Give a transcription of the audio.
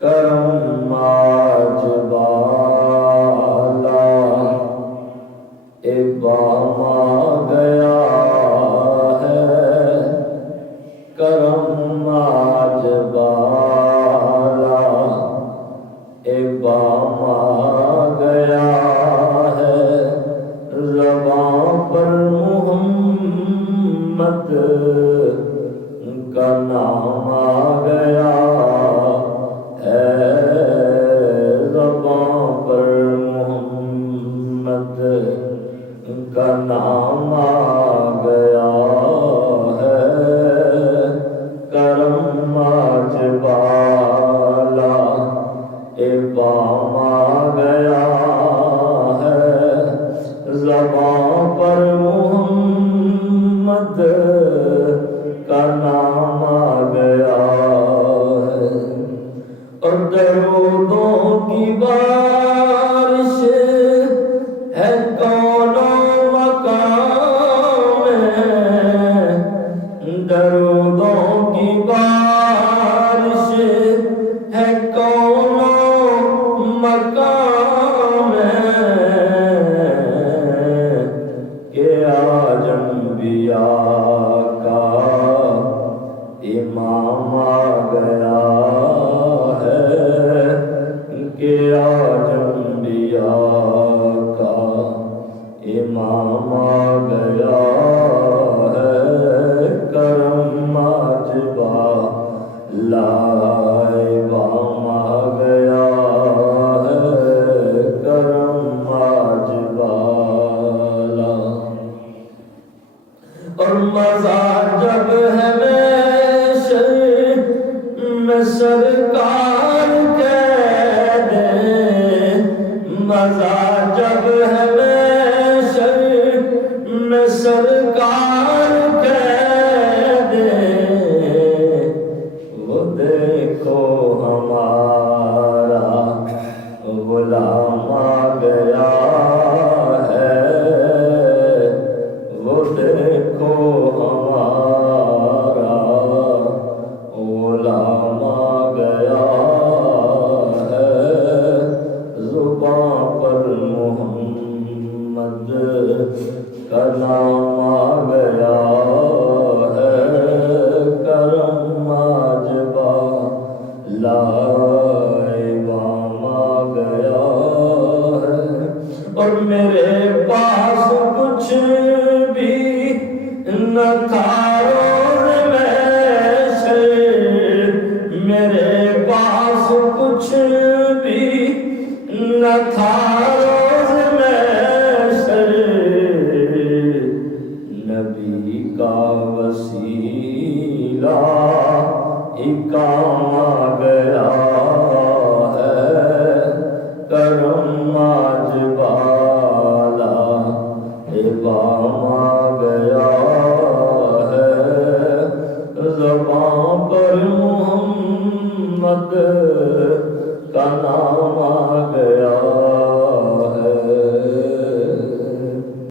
کرم آج بالا ابام آ گیا ہے، کرم آج بالا ابام آ گیا ہے، زباں پر محمد کا نام آ گیا ہے، زباں پر محمد کا نام آ گیا ہے، کرم آج بالا ابام آ گیا ہے، زباں پر محمد کا نام آ گیا ہے، اور درودوں کی بارش ہے کون و مکان میں، درودوں کی بارش ہے کون و مکان میں، کہ آج انبیاء کا امام آ گیا ہے، کہ آج انبیاء کا امام آ گیا ہے، کرم آج بالا ابام آ گیا ہے، کرم آج بالا، اور مزہ جب ہے محشر میں سرکار کہہ دے، مزہ جب ہے محشر میں سرکار کہہ دے، وہ دیکھو ہمارا غلام آ گیا ہے، وہ دیکھو ہمارا غلام آ گیا ہے، زباں پر محمد کا نام آ گیا ہے، کرم آج بالا ابام آ گیا ہے، اور میرے پاس کچھ بھی نہ تھا روز محشر، میرے پاس کچھ بھی نہ تھا روز محشر، نبی کا وسیلہ ہی کام آ گیا ہے، کرم آج بالا ابام آ گیا ہے، زباں پر محمد کا نام آ گیا